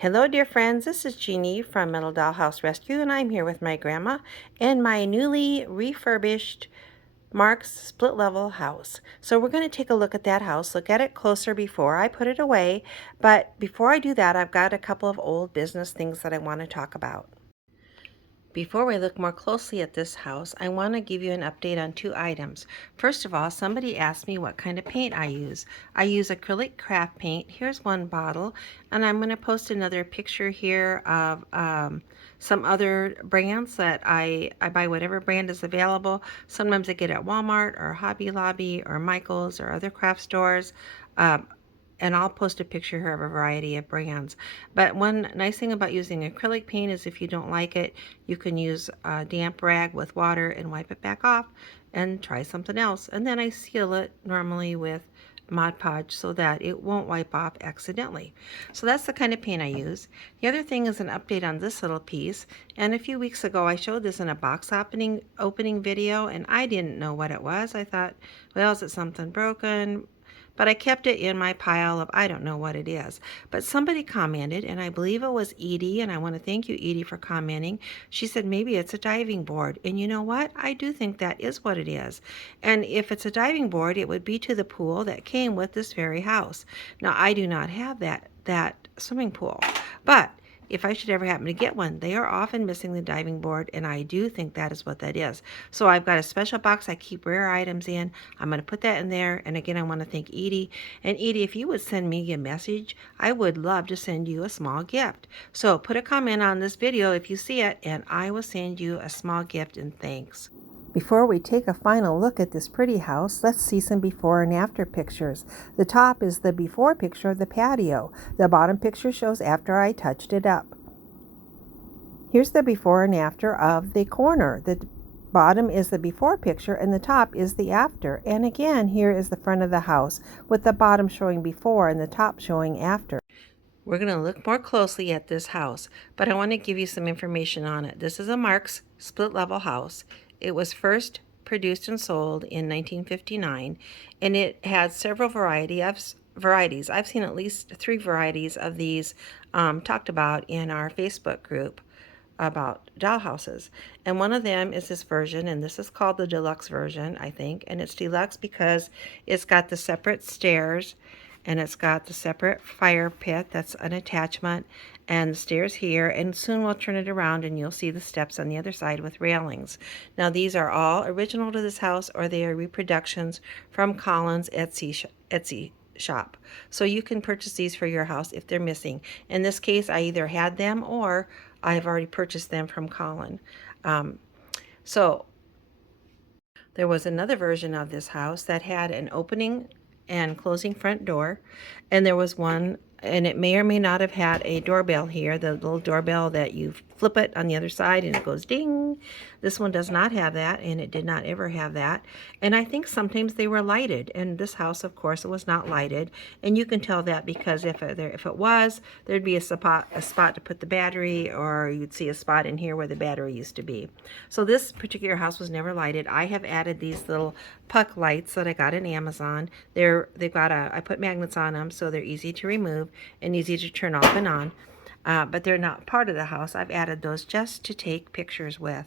Hello dear friends, this is Jeannie from Metal Dollhouse Rescue, and I'm here with my grandma in my newly refurbished Marx Split Level house. So we're going to take a look at that house, look at it closer before I put it away. But before I do that, I've got a couple of old business things that I want to talk about. Before we look more closely at this house, I want to give you an update on two items. First of all, somebody asked me what kind of paint I use. I use acrylic craft paint. Here's one bottle, and I'm going to post another picture here of some other brands that I buy whatever brand is available. Sometimes I get at Walmart or Hobby Lobby or Michael's or other craft stores. Um, and I'll post a picture here of a variety of brands. But one nice thing about using acrylic paint is if you don't like it, you can use a damp rag with water and wipe it back off and try something else. And then I seal it normally with Mod Podge so that it won't wipe off accidentally. So that's the kind of paint I use. The other thing is an update on this little piece. And a few weeks ago I showed this in a box opening video, and I didn't know what it was. I thought, well, is it something broken? But I kept it in my pile of I don't know what it is. But somebody commented, and I believe it was Edie, and I want to thank you, Edie, for commenting. She said maybe it's a diving board. And you know what? I do think that is what it is. And if it's a diving board, it would be to the pool that came with this very house. Now, I do not have that swimming pool. But if I should ever happen to get one, they are often missing the diving board, and I do think that is what that is. So I've got a special box I keep rare items in. I'm going to put that in there, and again, I want to thank Edie. And Edie, if you would send me a message, I would love to send you a small gift. So put a comment on this video if you see it, and I will send you a small gift in thanks. Before we take a final look at this pretty house, let's see some before and after pictures. The top is the before picture of the patio. The bottom picture shows after I touched it up. Here's the before and after of the corner. The bottom is the before picture and the top is the after. And again, here is the front of the house with the bottom showing before and the top showing after. We're going to look more closely at this house, but I want to give you some information on it. This is a Marx Split Level house. It was first produced and sold in 1959, and it had several varieties. I've seen at least 3 varieties of these talked about in our Facebook group about dollhouses. And one of them is this version, and this is called the deluxe version, I think. And it's deluxe because it's got the separate stairs, and it's got the separate fire pit that's an attachment, and the stairs here, and soon we'll turn it around and you'll see the steps on the other side with railings. Now these are all original to this house, or they are reproductions from Colin's Etsy shop. So you can purchase these for your house if they're missing. In this case, I either had them or I've already purchased them from Colin. So there was another version of this house that had an opening and closing front door, and there was one, and it may or may not have had a doorbell here, the little doorbell that you flip it on the other side and it goes ding. This one does not have that, and it did not ever have that. And I think sometimes they were lighted, and this house, of course, it was not lighted, and you can tell that because if it was, there'd be a spot to put the battery, or you'd see a spot in here where the battery used to be. So this particular house was never lighted. I have added these little puck lights that I got in Amazon. I put magnets on them so they're easy to remove and easy to turn off and on. But they're not part of the house. I've added those just to take pictures with.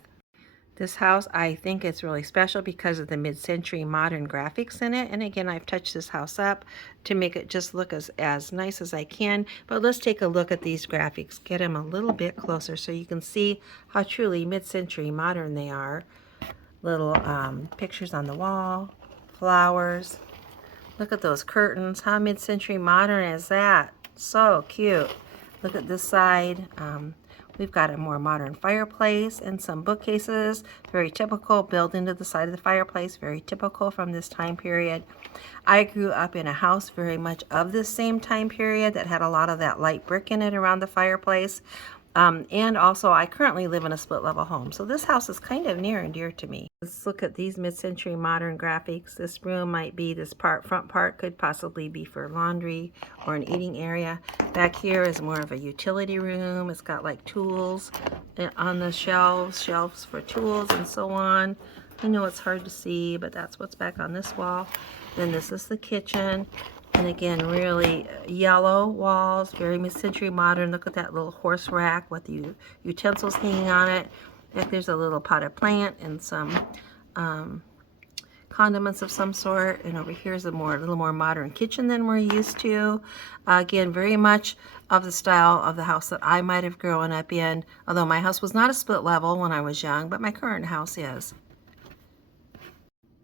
This house, I think it's really special because of the mid-century modern graphics in it. And again, I've touched this house up to make it just look as nice as I can. But let's take a look at these graphics, get them a little bit closer so you can see how truly mid-century modern they are. Little pictures on the wall, flowers. Look at those curtains. How mid-century modern is that? So cute. Look at this side. We've got a more modern fireplace and some bookcases. Very typical, built into the side of the fireplace. Very typical from this time period. I grew up in a house very much of this same time period that had a lot of that light brick in it around the fireplace. And also I currently live in a split level home. So this house is kind of near and dear to me. Let's look at these mid-century modern graphics. This room might be, this front part could possibly be for laundry or an eating area. Back here is more of a utility room. It's got like tools on the shelves for tools and so on. I know it's hard to see, but that's what's back on this wall. Then this is the kitchen. And again, really yellow walls, very mid-century modern. Look at that little horse rack with the utensils hanging on it. Like there's a little potted plant and some condiments of some sort. And over here is a little more modern kitchen than we're used to. Again, very much of the style of the house that I might have grown up in. Although my house was not a split level when I was young, but my current house is.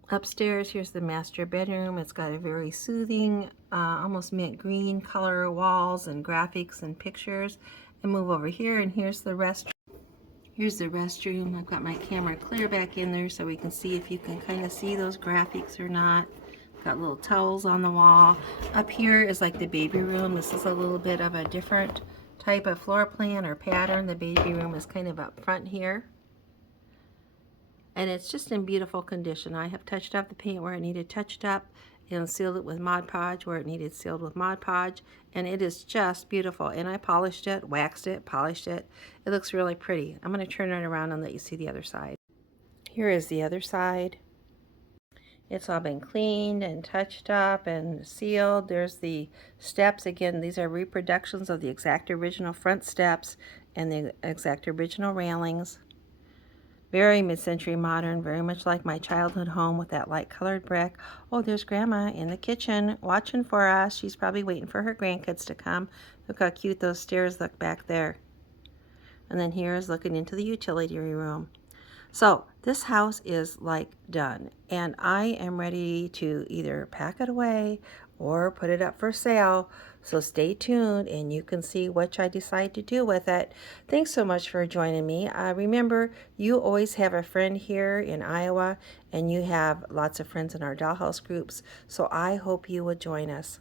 Upstairs, here's the master bedroom. It's got a very soothing, almost mint green color walls and graphics and pictures. And move over here, and here's the restroom. Here's the restroom. I've got my camera clear back in there so we can see if you can kind of see those graphics or not. Got little towels on the wall. Up here is like the baby room. This is a little bit of a different type of floor plan or pattern. The baby room is kind of up front here. And it's just in beautiful condition. I have touched up the paint where it needed touched up and sealed it with Mod Podge where it needed sealed with Mod Podge. And it is just beautiful. And I polished it, waxed it, polished it. It looks really pretty. I'm going to turn it around and let you see the other side. Here is the other side. It's all been cleaned and touched up and sealed. There's the steps. Again, these are reproductions of the exact original front steps and the exact original railings. Very mid-century modern, very much like my childhood home with that light colored brick. Oh, there's Grandma in the kitchen watching for us. She's probably waiting for her grandkids to come. Look how cute those stairs look back there. And then here is looking into the utility room. So this house is like done, and I am ready to either pack it away or put it up for sale. So stay tuned and you can see what I decide to do with it. Thanks so much for joining me. Remember, you always have a friend here in Iowa, and you have lots of friends in our Dollhouse groups. So I hope you will join us.